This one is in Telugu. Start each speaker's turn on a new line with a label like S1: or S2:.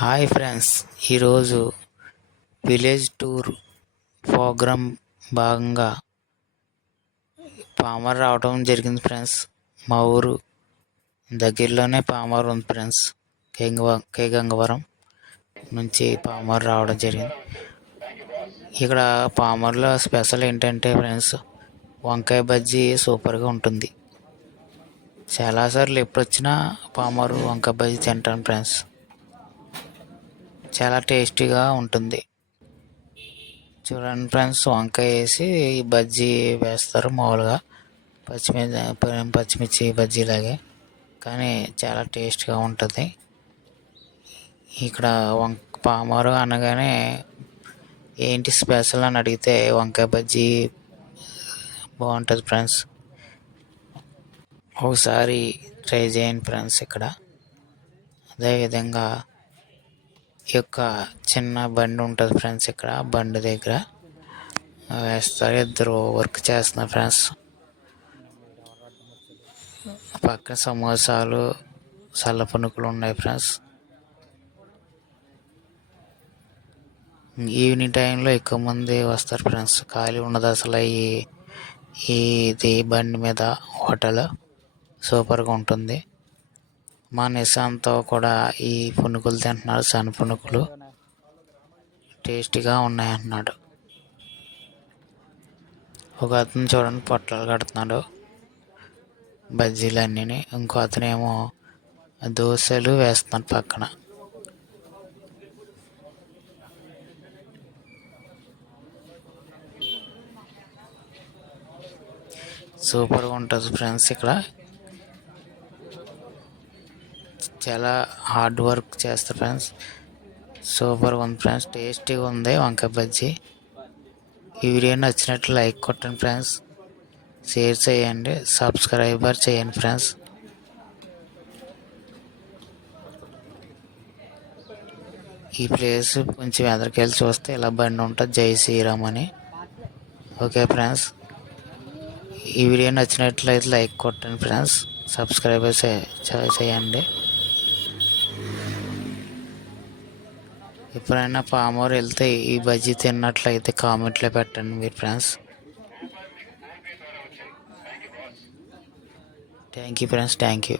S1: హాయ్ ఫ్రెండ్స్ ఈరోజు విలేజ్ టూర్ ప్రోగ్రామ్ భాగంగా పామర్ రావడం జరిగింది ఫ్రెండ్స్. మా ఊరు దగ్గరలోనే పామర్ ఉంది ఫ్రెండ్స్ కేంగవ కే గంగవరం నుంచి పామర్ రావడం జరిగింది. ఇక్కడ పామర్లో స్పెషల్ ఏంటంటే ఫ్రెండ్స్ వంకాయ బజ్జీ సూపర్గా ఉంటుంది. చాలాసార్లు ఎప్పుడు వచ్చినా పామర్ వంకాయ బజ్జీ తింటాను ఫ్రెండ్స్. చాలా టేస్టీగా ఉంటుంది. చూడండి ఫ్రెండ్స్ వంకాయ వేసి బజ్జీ వేస్తారు మామూలుగా. పచ్చిమిర్చి పచ్చిమిర్చి బజ్జీ లాగే. కానీ చాలా టేస్ట్గా ఉంటుంది. ఇక్కడ వం పామారు అనగానే ఏంటి స్పెషల్ అని అడిగితే వంకాయ బజ్జీ బాగుంటుంది ఫ్రెండ్స్. ఒకసారి ట్రై చేయండి ఫ్రెండ్స్ ఇక్కడ. అదేవిధంగా యొక్క చిన్న బండి ఉంటుంది ఫ్రెండ్స్ ఇక్కడ బండి దగ్గర. వేస్తారు. ఇద్దరు వర్క్ చేస్తున్నారు ఫ్రెండ్స్. పక్కన సమోసాలు చల్లపనుకులు ఉన్నాయి ఫ్రెండ్స్. ఈవినింగ్ టైంలో ఎక్కువ మంది వస్తారు ఫ్రెండ్స్. ఖాళీ ఉండదు అసలు ఈ ఇది బండి మీద హోటల్. సూపర్గా ఉంటుంది. మా నిశాంతో కూడా ఈ పునుకులు తింటున్నాడు సన్న పునుకులు టేస్టీగా ఉన్నాయి ఒక అతను చూడండి పొట్టలు కడుతున్నాడు. బజ్జీలు అన్నీ ఇంకో అతనేమో దోశలు వేస్తున్నాడు పక్కన. సూపర్గా ఉంటుంది ఫ్రెండ్స్ ఇక్కడ. చాలా హార్డ్ వర్క్ చేస్తారు ఫ్రెండ్స్ సూపర్గా ఉంది ఫ్రెండ్స్ టేస్టీగా ఉంది వంకాయ బజ్జీ. ఈ వీడియో నచ్చినట్లు లైక్ కొట్టండి ఫ్రెండ్స్ షేర్ చేయండి. సబ్స్క్రైబర్ చేయండి ఫ్రెండ్స్ ఈ ప్లేస్ కొంచెం ఎదరికెళ్ళి చూస్తే ఇలా బండి ఉంటుంది. జై శ్రీరామ్ అని. ఓకే ఫ్రెండ్స్ ఈ వీడియో నచ్చినట్లయితే లైక్ కొట్టండి ఫ్రెండ్స్ సబ్స్క్రైబర్ చేయండి. ఎప్పుడైనా పామూరు వెళ్తే ఈ బజ్జీ తిన్నట్లయితే కామెంట్లో పెట్టండి మీరు friends. Thank you friends thank you